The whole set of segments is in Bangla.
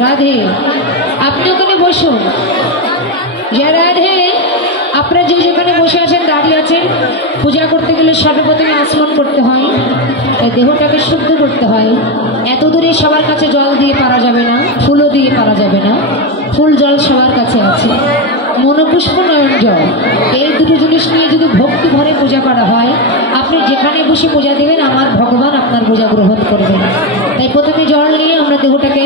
राधे আপনি ওখানে বসুন। জয় রাধে। আপনারা যে যেখানে বসে আছেন দাঁড়িয়ে আছেন, পূজা করতে গেলে সর্বপ্রথমে আচমন করতে হয়, দেহটাকে শুদ্ধ করতে হয়। এত দূরে সবার কাছে জল দিয়ে পারা যাবে না, ফুলও দিয়ে পারা যাবে না। ফুল জল সবার কাছে আছে, মনোপুষ্প নয়ন জল, এই দুটো জিনিস নিয়ে যদি ভক্তি ভরে পূজা করা হয়, আপনি যেখানে বসে পূজা দেবেন আমার ভগবান আপনার পূজা গ্রহণ করবেন। তাই প্রথমে জল নিয়ে আমরা দেহটাকে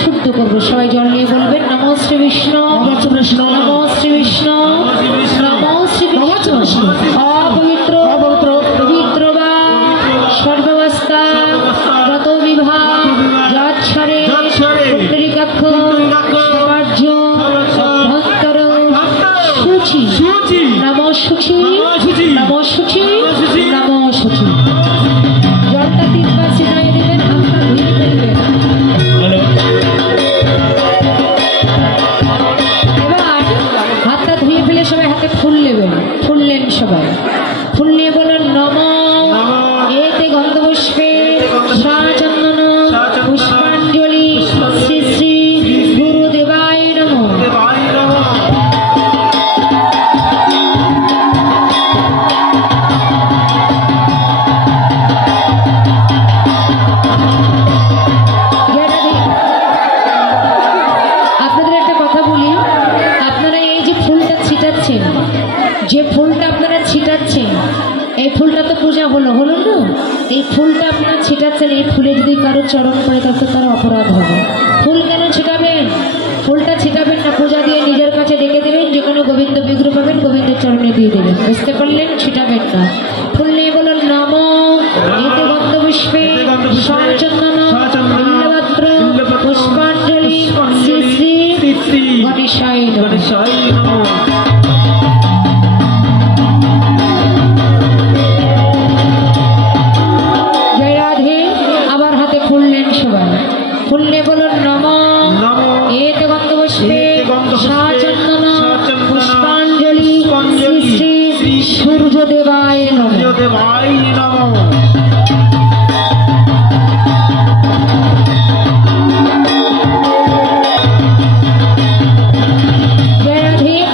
শুদ্ধ করবো। সবাই জল নিয়ে বলবেন নমো শ্রী বিষ্ণু, নমো শ্রী বিষ্ণু, নমো শ্রী বিষ্ণু। অপবিত্র পবিত্র বা সর্বাবস্থা গত বিভাগ যৎসরে পুণ্ডরীকাক্ষ সমার্য অভ্যন্তর শুচি নমো শুচি নমো শুচি নমো শুচি। জলটা 3 বার ছিটাই দেবেন, হাতটা ধুয়ে ফেলবেন। এবার হাতটা ধুয়ে ফেলে সবাই হাতে ফুল নেবেন। ফুললেন সবাই, ফুল নিয়ে বলেন নমো এতে গন্ধপুষ্পে চন্দন পুষ্পাঞ্জলি শ্রী শ্রী গুরুদেবায় নমঃ। আপনাদের একটা কথা বলি, আপনারা এই যে ফুলটা ছিটাচ্ছেন, যে ফুলটা আপনারা ছিটাচ্ছেন, এই ফুলটা তো পূজা হলো না। এই ফুলটা আপনারা ছিটাচ্ছেন, এই ফুলে যদি কারো চরণ পড়ে তাতে তার অপরাধ হবে। ফুল কেন ছিটাবেন? ফুলটা ছিটাবেন না, পূজা দিয়ে নিজের কাছে রেখে দেবেন, যেখানে গোবিন্দ বিগ্রহ পাবেন গোবিন্দের চরণে দিয়ে দেবেন। বুঝতে পারলেন? ছিটাবেন না। ফুল নিয়ে বলুন নমো এতে গন্ধপুষ্পে সচন্দন বিল্লপত্র পুষ্পাঞ্জলি শ্রী শ্রী গণেশায় নমঃ। ফুললে বলুন নমো এতে গন্ধপুষ্পে সচন্দন পুষ্পাঞ্জলি শ্রী শ্রী সূর্যদেবায় নমঃ।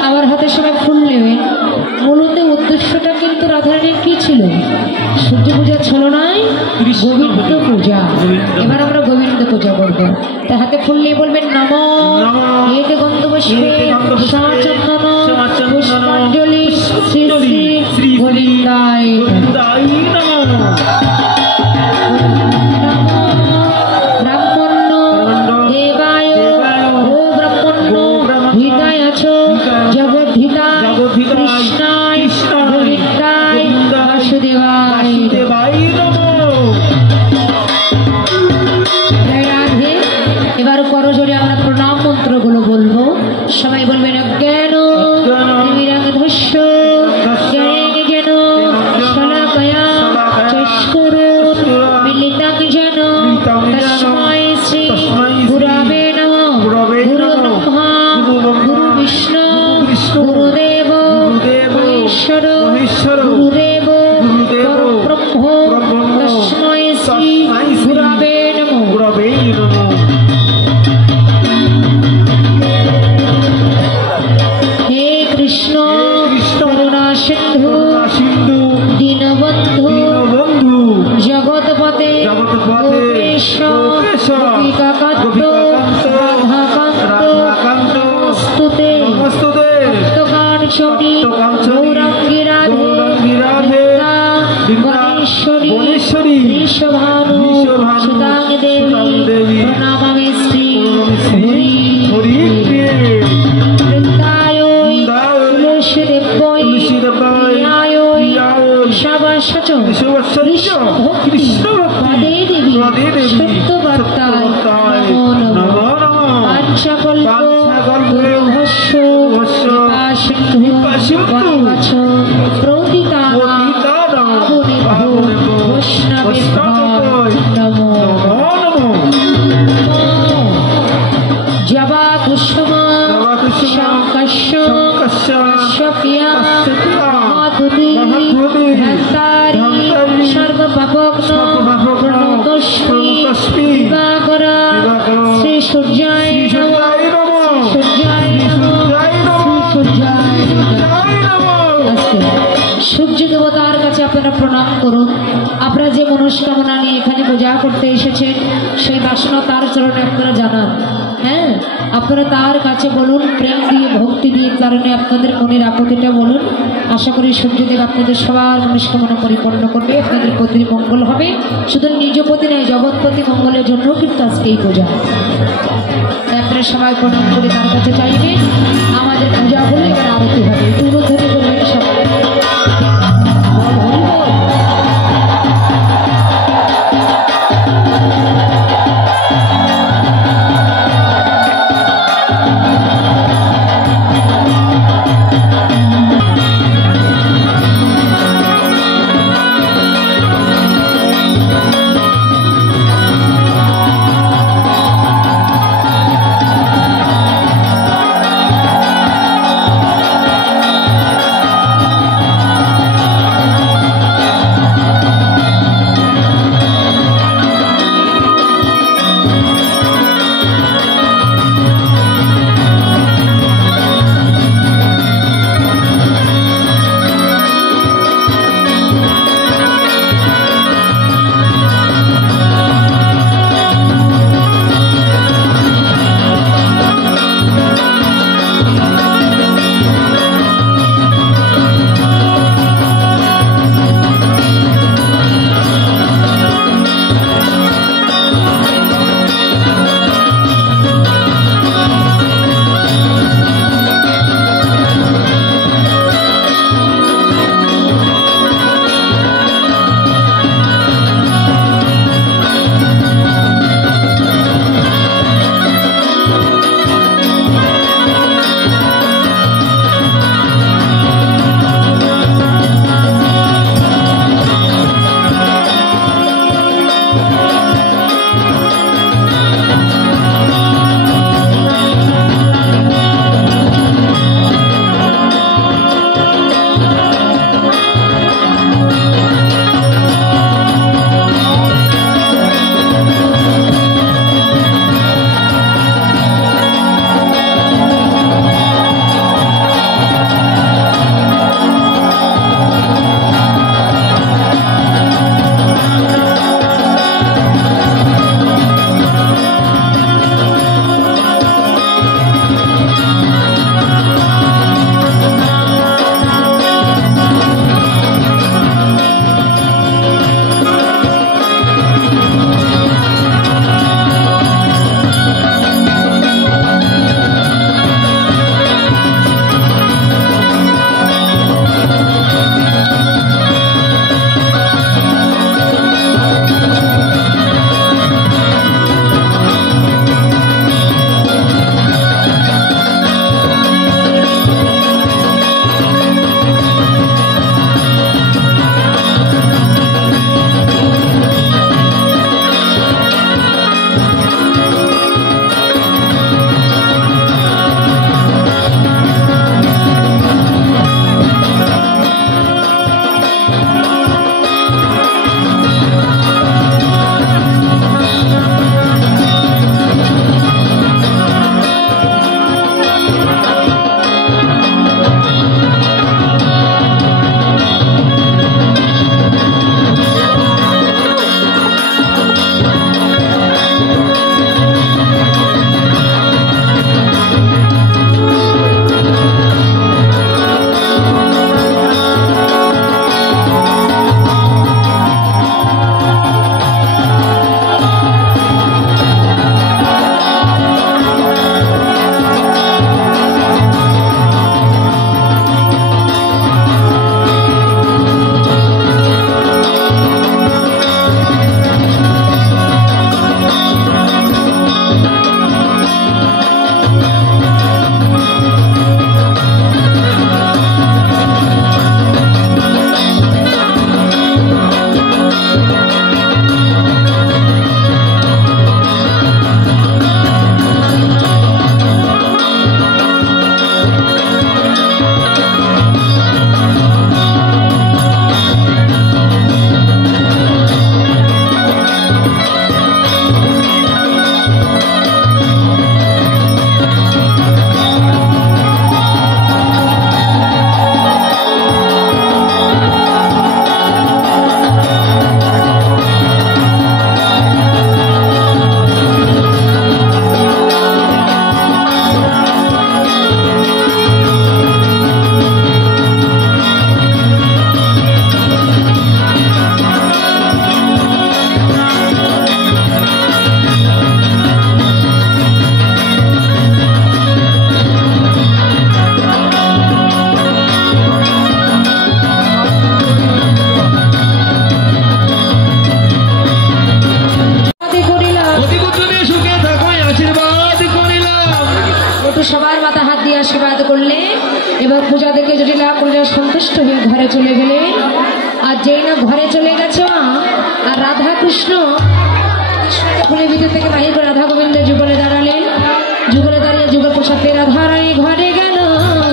আবার হাতে সবাই ফুল নেবেন। মূলত উদ্দেশ্যটা কিন্তু রাধারানীর কি ছিল? সূর্য পূজা ছিল নয়, গোবিন্দ পূজা। এবার আমরা গোবিন্দ পূজা করবো। তাই হাতে ফুল নিয়ে বলবেন নমো এতে গন্ধপুষ্পে সচন্দন পুষ্পাঞ্জলি শ্রী শ্রী গোবিন্দায় নমঃ। ব্রাহ্মণ্য দেবায় ও ব্রাহ্মণ্য হিতায় আছো জগদ্ধিতায় কৃষ্ণায় গোবিন্দায় বাসুদেবায়। গণেশ্বরী গণেশ্বরী ঋষভানু সুতাং দেবী প্রণামামি শ্রী হরি বৃন্দায় তুলসী দেব্যই প্রিয়ায় ঈশাবাস্য কৃষ্ণ ভক্তি পদে দেবী সত্যবার্তায় নমো নমঃ পাঞ্চকল্প ভস্য কৃপাসিন্ধু প্রতিতানাং পাবনেভ্যো বৈষ্ণবেভ্যো নমো নমঃ। জবা কুসুম শঙ্কস্য কাশ্যপ্যা মহাধুলি ধন্তারি সর্বপাপগ্ন প্রণতস্মি দিবাকর শ্রী সূর্যায় নমঃ সূর্যায় নমঃ সূর্যায় নমঃ। সূর্য দেবতার কাছে আপনারা প্রণাম করুন। আপনারা যে মনস্কামনা নিয়ে এখানে পূজা করতে এসেছেন সেই বাসনা তার চরণে আপনারা জানান। হ্যাঁ, আপনারা তার কাছে বলুন, প্রেম দিয়ে ভক্তি দিয়ে কারণে আপনাদের মনের আকুতিটা বলুন। আশা করি সূর্যদেব আপনাদের সবার মনস্কামনা পরিপূর্ণ করবে, আপনাদের প্রতি মঙ্গল হবে। শুধু নিজ প্রতি নয়, জগৎপতি মঙ্গলের জন্য কিন্তু আজকে এই পূজা। আপনারা সবাই প্রণাম করে তার কাছে চাইবেন। আমাদের পূজাগুলো এবার আরতি হবে, তুলধরি করবেন সবাই। আশীর্বাদ করলে এবং পূজা দেখে জটিলা পূজা সন্তুষ্ট হয়ে ঘরে চলে গেলেন। আর যেই না ঘরে চলে গেছে মা, আর রাধা কৃষ্ণ ফুলের ভিতর থেকে বাহির করে রাধা গোবিন্দ যুগলে দাঁড়ালেন। যুগলে দাঁড়িয়ে যুগল প্রসাদে রাধারানী ঘরে গেল,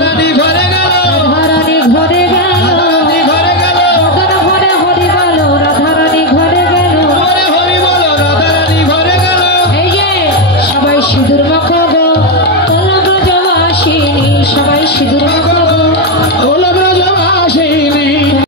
রাধারানী ঘরে গেল, মদন ঘরে হরি গেল, রাধারানী ঘরে গেল। এই যে সবাই সিঁদুর মাখো গো তোমরা ব্রজবাসিনী, সবাই সিঁদুর মাখো।